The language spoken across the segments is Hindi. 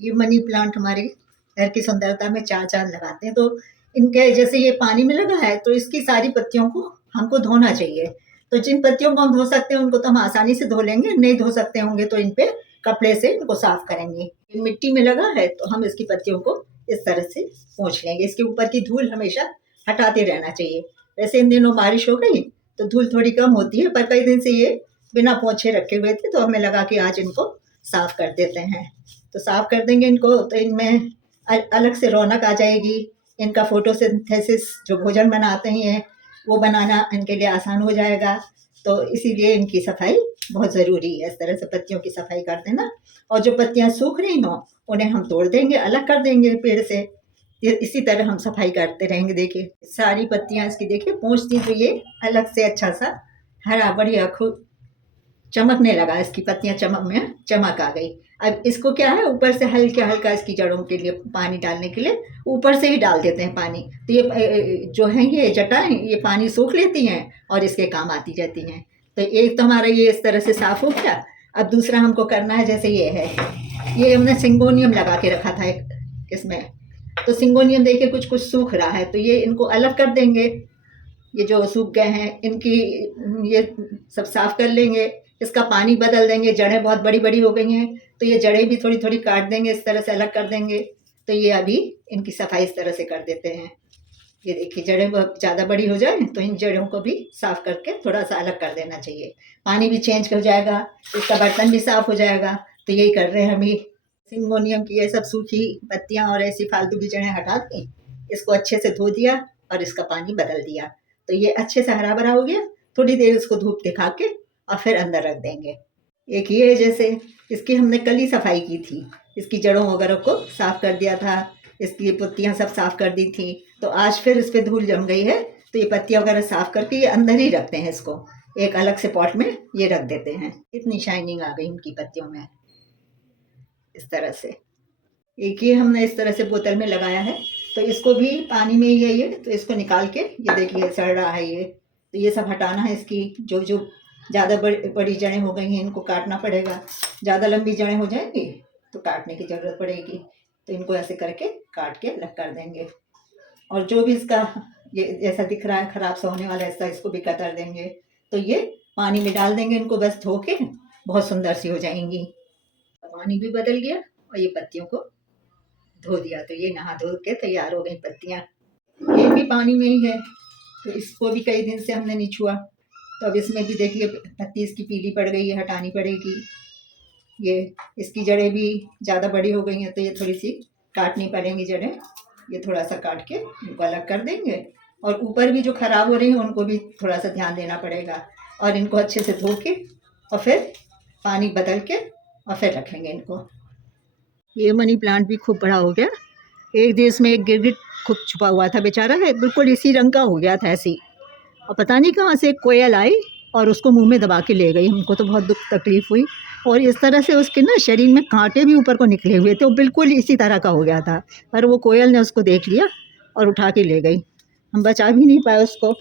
ये मनी प्लांट हमारे घर की सुंदरता में चार चांद लगाते हैं। तो इनके जैसे ये पानी में लगा है तो इसकी सारी पत्तियों को हमको धोना चाहिए। तो जिन पत्तियों को हम धो सकते हैं उनको तो हम आसानी से धो लेंगे, नहीं धो सकते होंगे तो इन पे कपड़े से इनको साफ करेंगे। ये मिट्टी में लगा है तो हम इसकी पत्तियों को इस तरह से पोंछ लेंगे। इसके ऊपर की धूल हमेशा हटाते रहना चाहिए। वैसे इन दिनों बारिश हो गई तो धूल थोड़ी कम होती है, पर कई दिन से ये बिना पोंछे रखे हुए थे तो हमें लगा कि आज इनको साफ कर देते हैं। तो साफ कर देंगे इनको तो इनमें अलग से रौनक आ जाएगी। इनका फोटोसिंथेसिस जो भोजन बनाते हैं वो बनाना इनके लिए आसान हो जाएगा। तो इसीलिए इनकी सफाई बहुत ज़रूरी है। इस तरह से पत्तियों की सफाई कर देना, और जो पत्तियां सूख रही हों उन्हें हम तोड़ देंगे, अलग कर देंगे पेड़ से। इसी तरह हम सफाई करते रहेंगे। देखिए सारी पत्तियां इसकी देखिए पोंछ दी तो ये अलग से अच्छा सा हरा बढ़िया खूब चमकने लगा। इसकी पत्तियां चमक आ गई। अब इसको क्या है, ऊपर से हल्का हल्का इसकी जड़ों के लिए पानी डालने के लिए ऊपर से ही डाल देते हैं पानी। तो ये जो है ये जटाएं ये पानी सोख लेती हैं और इसके काम आती रहती हैं। तो एक तो हमारा ये इस तरह से साफ हो गया। अब दूसरा हमको करना है, जैसे ये है, ये हमने सिंगोनियम लगा के रखा था एक इसमें। तो सिंगोनियम देखिए कुछ कुछ सूख रहा है तो ये इनको अलग कर देंगे। ये जो सूख गए हैं इनकी ये सब साफ कर लेंगे। इसका पानी बदल देंगे। जड़ें बहुत बड़ी बड़ी हो गई हैं तो ये जड़ें भी थोड़ी थोड़ी काट देंगे, इस तरह से अलग कर देंगे। तो ये अभी इनकी सफाई इस तरह से कर देते हैं। ये देखिए जड़ें बहुत ज़्यादा बड़ी हो जाए तो इन जड़ों को भी साफ करके थोड़ा सा अलग कर देना चाहिए। पानी भी चेंज हो जाएगा, इसका बर्तन भी साफ हो जाएगा। तो यही कर रहे हैं हम। ही सिंगोनियम की ये सब सूखी पत्तियां और ऐसी फालतू की जड़ें हटा दी, इसको अच्छे से धो दिया और इसका पानी बदल दिया। तो ये अच्छे से हरा भरा हो गया। थोड़ी देर इसको धूप दिखा के और फिर अंदर रख देंगे। एक ये जैसे इसकी हमने कल ही सफाई की थी, इसकी जड़ों वगैरह को साफ कर दिया था, इसकी पत्तियां सब साफ कर दी थी। तो आज फिर इस पर धूल जम गई है तो ये पत्तियां वगैरह साफ करके ये अंदर ही रखते हैं। इसको एक अलग से पॉट में ये रख देते हैं। इतनी शाइनिंग आ गई इनकी पत्तियों में इस तरह से। एक ये हमने इस तरह से बोतल में लगाया है तो इसको भी पानी में ही है ये, तो इसको निकाल के ये देखिए सड़ रहा है ये। तो ये सब हटाना है। इसकी जो जो ज़्यादा बड़ी जड़ें हो गई हैं इनको काटना पड़ेगा। ज़्यादा लंबी जड़ें हो जाएंगी तो काटने की ज़रूरत पड़ेगी। तो इनको ऐसे करके काट के अलग कर देंगे। और जो भी इसका ये जैसा दिख रहा है ख़राब सा होने वाला हिस्सा इसको भी कतर देंगे। तो ये पानी में डाल देंगे इनको, बस धो के बहुत सुंदर सी हो जाएंगी। पानी भी बदल गया और ये पत्तियों को धो दिया तो ये नहा धो के तैयार हो गई पत्तियां। ये भी पानी में ही है तो इसको भी कई दिन से हमने नहीं छुआ। तो अब इसमें भी देखिए पत्ती इसकी पीली पड़ गई है, हटानी पड़ेगी। ये इसकी जड़ें भी ज़्यादा बड़ी हो गई हैं तो ये थोड़ी सी काटनी पड़ेंगी जड़ें। ये थोड़ा सा काट के इनको अलग कर देंगे। और ऊपर भी जो खराब हो रही हैं उनको भी थोड़ा सा ध्यान देना पड़ेगा। और इनको अच्छे से धो के और फिर पानी बदल के और फिर रखेंगे इनको। ये मनी प्लांट भी खूब बड़ा हो गया। एक दिन इसमें एक गिरगिट खूब छुपा हुआ था बेचारा, है बिल्कुल इसी रंग का हो गया था ऐसे ही। और पता नहीं कहाँ से एक कोयल आई और उसको मुंह में दबा के ले गई। हमको तो बहुत दुख तकलीफ़ हुई। और इस तरह से उसके ना शरीर में कांटे भी ऊपर को निकले हुए थे। वो बिल्कुल इसी तरह का हो गया था, पर वो कोयल ने उसको देख लिया और उठा के ले गई। हम बचा भी नहीं पाए उसको।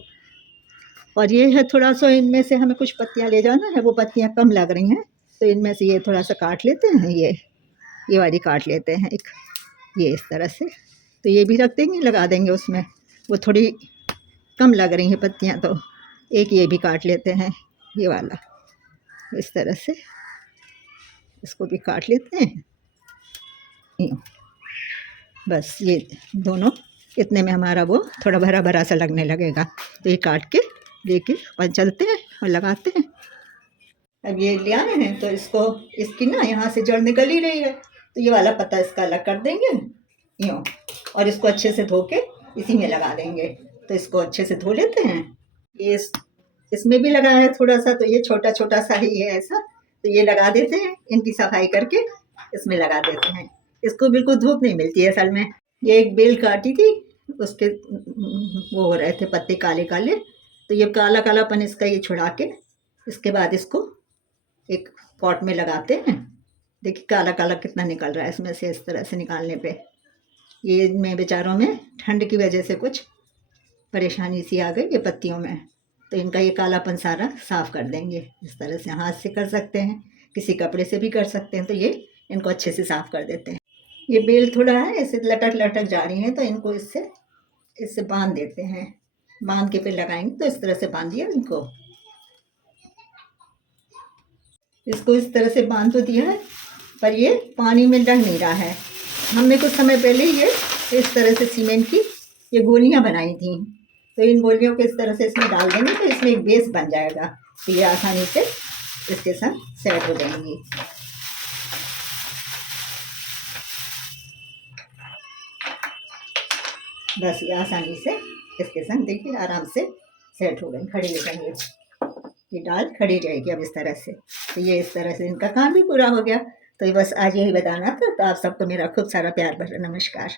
और ये है थोड़ा सा, इनमें से हमें कुछ पत्तियाँ ले जाना है, वो पत्तियाँ कम लग रही हैं तो इनमें से ये थोड़ा सा काट लेते हैं। ये वाली काट लेते हैं एक, ये इस तरह से। तो ये भी रख देंगे, लगा देंगे उसमें। वो थोड़ी कम लग रही हैं पत्तियाँ तो एक ये भी काट लेते हैं, ये वाला इस तरह से। इसको भी काट लेते हैं यूँ। बस ये दोनों इतने में हमारा वो थोड़ा भरा भरा सा लगने लगेगा। तो ये काट के लेके और चलते हैं और लगाते हैं। अब ये ले आए हैं तो इसको, इसकी ना यहाँ से जड़ निकल ही रही है तो ये वाला पत्ता इसका अलग कर देंगे यूँ। और इसको अच्छे से धो के इसी में लगा देंगे। तो इसको अच्छे से धो लेते हैं। ये इसमें भी लगा है थोड़ा सा, तो ये छोटा छोटा सा ही है ऐसा। तो ये लगा देते हैं, इनकी सफाई करके इसमें लगा देते हैं। इसको बिल्कुल धूप नहीं मिलती है असल में। ये एक बेल काटी थी, उसके वो हो रहे थे पत्ते काले काले, तो ये काला कालापन इसका ये छुड़ा के इसके बाद इसको एक पॉट में लगाते हैं। देखिए काला काला कितना निकल रहा है इसमें से। इस तरह से निकालने पे ये इनमें बेचारों में ठंड की वजह से कुछ परेशानी सी आ गई ये पत्तियों में। तो इनका ये कालापन सारा साफ़ कर देंगे। इस तरह से हाथ से कर सकते हैं, किसी कपड़े से भी कर सकते हैं। तो ये इनको अच्छे से साफ़ कर देते हैं। ये बेल थोड़ा है ऐसे लटक लटक जा रही है, तो इनको इससे इससे बांध देते हैं। बांध के फिर लगाएंगे, तो इस तरह से बांधिए इनको। इसको इस तरह से बांध तो दिया है, पर ये पानी में लग नहीं रहा है। हमने कुछ समय पहले ये इस तरह से सीमेंट की ये गोलियां बनाई थी, तो इन गोलियों को इस तरह से इसमें डाल देंगे, तो इसमें एक बेस बन जाएगा, तो ये आसानी से इसके साथ सेट हो जाएंगी। बस ये आसानी से इसके संग देखिए आराम से सेट हो गई, खड़ी हो गई। ये दाल खड़ी रहेगी अब इस तरह से। तो ये इस तरह से इनका काम भी पूरा हो गया। तो ये बस आज यही बताना था। तो आप सबको मेरा खूब सारा प्यार भरा नमस्कार।